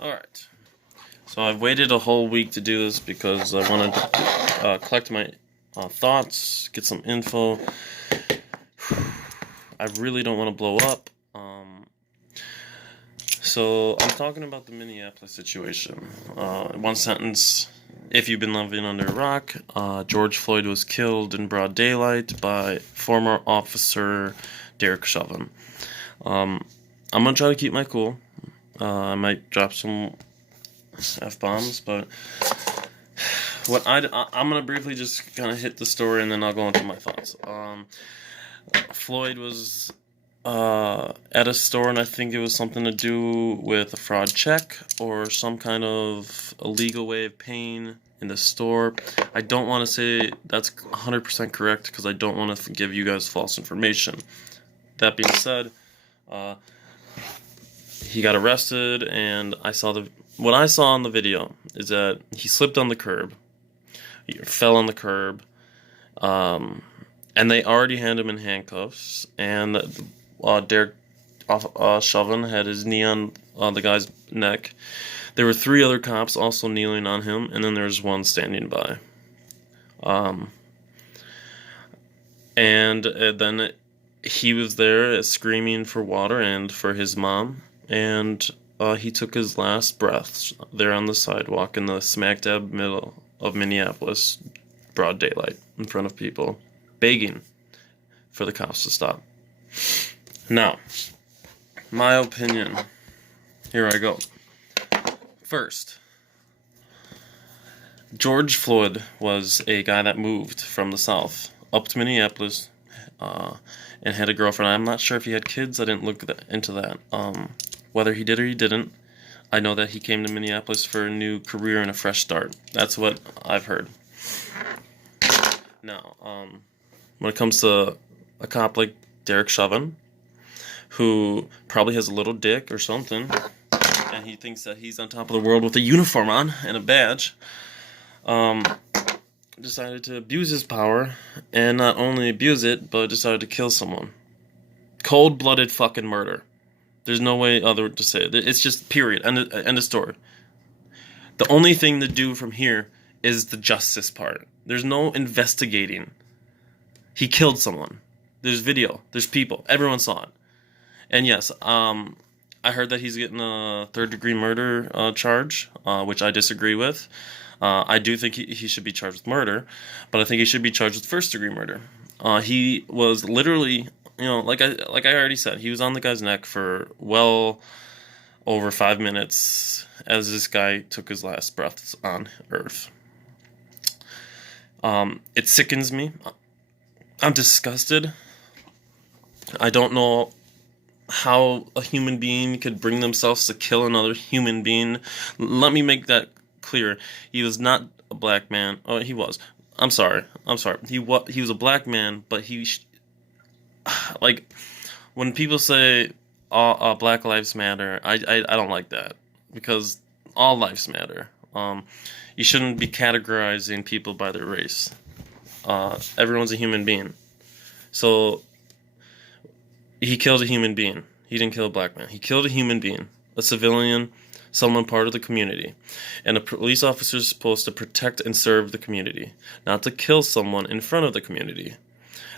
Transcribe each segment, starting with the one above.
Alright, so I've waited a whole week to do this because I wanted to collect my thoughts, get some info. I really don't want to blow up. So I'm talking about the Minneapolis situation. In one sentence, if you've been living under a rock, George Floyd was killed in broad daylight by former officer Derek Chauvin. I'm gonna try to keep my cool. I might drop some F-bombs, but I'm gonna briefly just kind of hit the story and then I'll go into my thoughts. Floyd was at a store, and I think it was something to do with a fraud check or some kind of illegal way of paying in the store. I don't want to say that's 100% correct because I don't want to give you guys false information. That being said, he got arrested, and what I saw on the video is that he slipped on the curb, he fell on the curb, and they already had him in handcuffs, and Derek Chauvin had his knee on the guy's neck. There were 3 other cops also kneeling on him, and then there was one standing by. And then he was there screaming for water and for his mom, and he took his last breaths there on the sidewalk in the smack dab middle of Minneapolis, broad daylight, in front of people, begging for the cops to stop. Now, my opinion, here I go. First, George Floyd was a guy that moved from the South up to Minneapolis and had a girlfriend. I'm not sure if he had kids. I didn't look into that. Whether he did or he didn't, I know that he came to Minneapolis for a new career and a fresh start. That's what I've heard. Now, when it comes to a cop like Derek Chauvin, who probably has a little dick or something, and he thinks that he's on top of the world with a uniform on and a badge, decided to abuse his power, and not only abuse it, but decided to kill someone. Cold-blooded fucking murder. There's no way other to say it. It's just period. End of story. The only thing to do from here is the justice part. There's no investigating. He killed someone. There's video. There's people. Everyone saw it. And yes, I heard that he's getting a third-degree murder charge, which I disagree with. I do think he should be charged with murder, but I think he should be charged with first-degree murder. He was literally, like I already said, he was on the guy's neck for well over 5 minutes as this guy took his last breaths on Earth. It sickens me. I'm disgusted. I don't know how a human being could bring themselves to kill another human being. Let me make that clear. He was not a black man. Oh, he was. I'm sorry. He was a black man, but like, when people say Black Lives Matter, I don't like that, because all lives matter. You shouldn't be categorizing people by their race. Everyone's a human being. So he killed a human being. He didn't kill a black man. He killed a human being, a civilian, someone part of the community. And a police officer is supposed to protect and serve the community, not to kill someone in front of the community.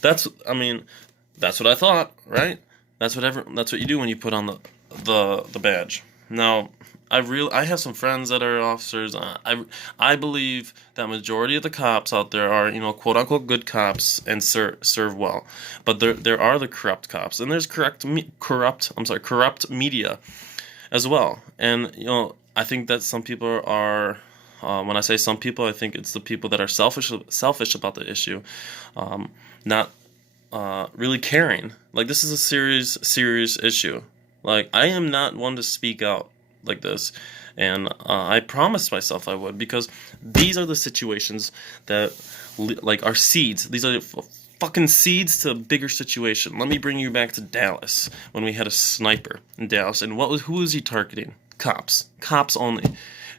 That's what I thought, right? That's what you do when you put on the badge. Now, I have some friends that are officers. I believe that majority of the cops out there are, quote unquote good cops and serve well. But there are the corrupt cops, and there's corrupt media as well. And I think that some people are, when I say some people, I think it's the people that are selfish about the issue, not really caring. Like, this is a serious issue. Like, I am not one to speak out like this, and I promised myself I would, because these are the situations that are seeds. These are fucking seeds to a bigger situation. Let me bring you back to Dallas, when we had a sniper in Dallas, and who was he targeting? Cops only.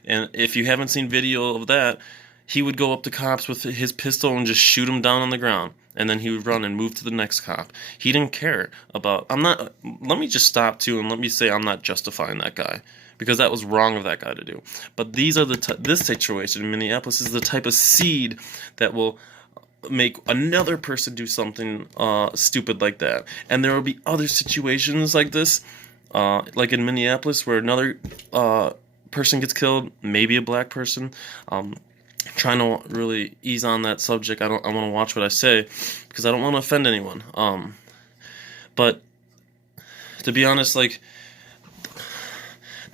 And if you haven't seen video of that, he would go up to cops with his pistol and just shoot them down on the ground. and then he would run and move to the next cop. He didn't care about. I'm not. Let me just stop too, and let me say I'm not justifying that guy, because that was wrong of that guy to do. But these are this situation in Minneapolis is the type of seed that will make another person do something stupid like that. And there will be other situations like this, like in Minneapolis, where another person gets killed, maybe a black person. Trying to really ease on that subject. I want to watch what I say, because I don't want to offend anyone. But to be honest, like,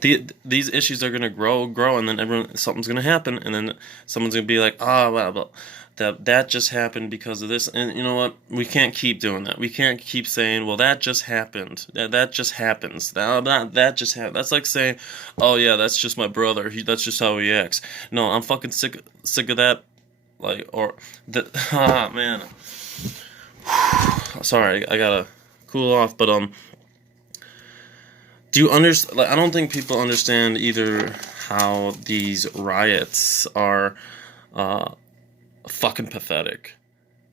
these issues are gonna grow, and then something's gonna happen, and then someone's gonna be like, well, that just happened because of this. And you know what? We can't keep doing that. We can't keep saying, well, that just happened. That just happens. That just happened. That's like saying, oh yeah, that's just my brother. That's just how he acts. No, I'm fucking sick of that. Like, or that. Ah, man. Sorry, I gotta cool off. But do you understand? Like, I don't think people understand either how these riots are fucking pathetic.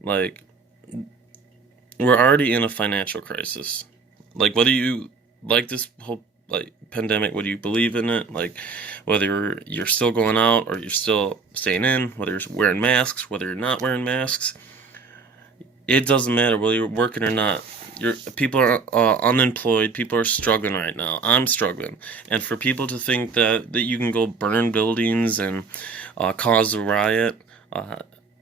Like, we're already in a financial crisis. Like, whether you like this whole like pandemic, whether you believe in it, like whether you're still going out or you're still staying in, whether you're wearing masks, whether you're not wearing masks, it doesn't matter whether you're working or not. People are unemployed. People are struggling right now. I'm struggling, and for people to think that you can go burn buildings and cause a riot,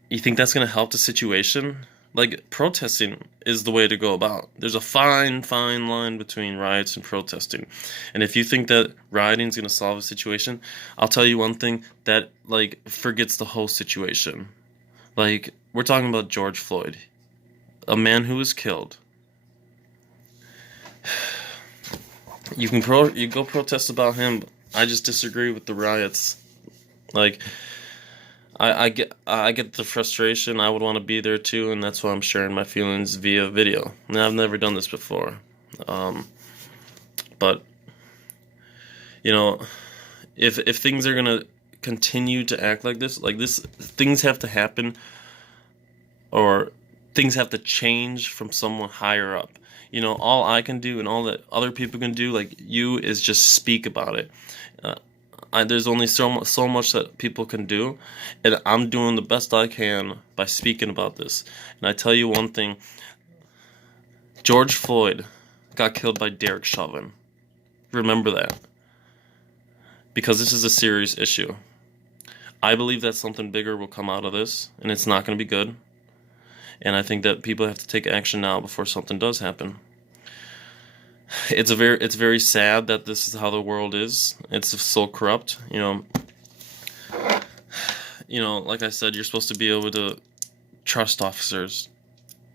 you think that's going to help the situation? Like, protesting is the way to go about. There's a fine line between riots and protesting, and if you think that rioting is going to solve a situation, I'll tell you one thing that like forgets the whole situation. Like, we're talking about George Floyd, a man who was killed. You go protest about him. I just disagree with the riots. Like, I get the frustration. I would want to be there too, and that's why I'm sharing my feelings via video. And I've never done this before, but you know, if things are gonna continue to act like this, things have to happen, or things have to change from someone higher up. You know, all I can do and all that other people can do, like you, is just speak about it. There's only so much that people can do, and I'm doing the best I can by speaking about this. And I tell you one thing: George Floyd got killed by Derek Chauvin. Remember that, because this is a serious issue. I believe that something bigger will come out of this, and it's not going to be good. And I think that people have to take action now before something does happen. It's very sad that this is how the world is. It's so corrupt. You know, like I said, you're supposed to be able to trust officers,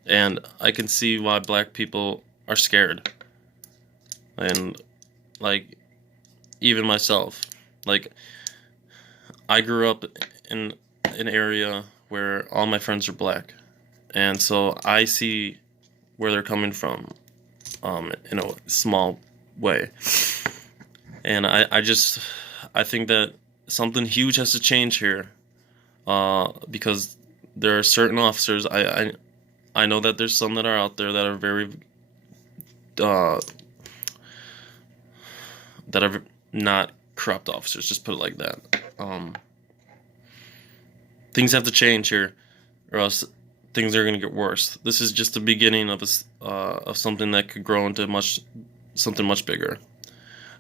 and I can see why black people are scared. And like, even myself, like, I grew up in an area where all my friends are black. And so I see where they're coming from, in a small way. And I think that something huge has to change here, because there are certain officers. I know that there's some that are out there that are very that are not corrupt officers. Just put it like that. Things have to change here, or else things are going to get worse. This is just the beginning of something that could grow into something much bigger.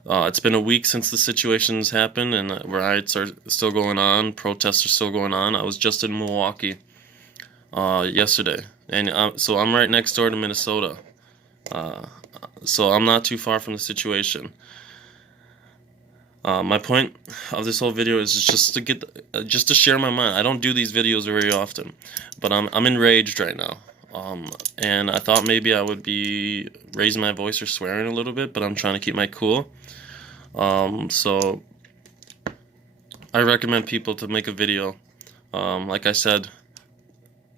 It's been a week since the situations happened, and riots are still going on. Protests are still going on. I was just in Milwaukee yesterday, and so I'm right next door to Minnesota. So I'm not too far from the situation. My point of this whole video is just to share my mind. I don't do these videos very often, but I'm enraged right now. And I thought maybe I would be raising my voice or swearing a little bit, but I'm trying to keep my cool. So I recommend people to make a video. Like I said,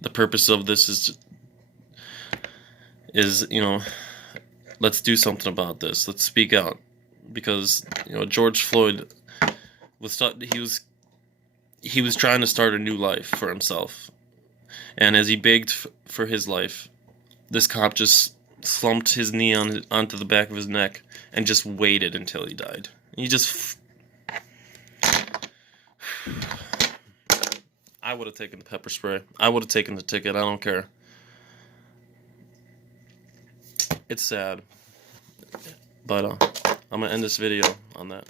the purpose of this is let's do something about this. Let's speak out. Because George Floyd he was trying to start a new life for himself, And as he begged for his life, this cop just slumped his knee onto the back of his neck and just waited until he died. He just... I would have taken the pepper spray. I would have taken the ticket. I don't care. It's sad. But I'm going to end this video on that.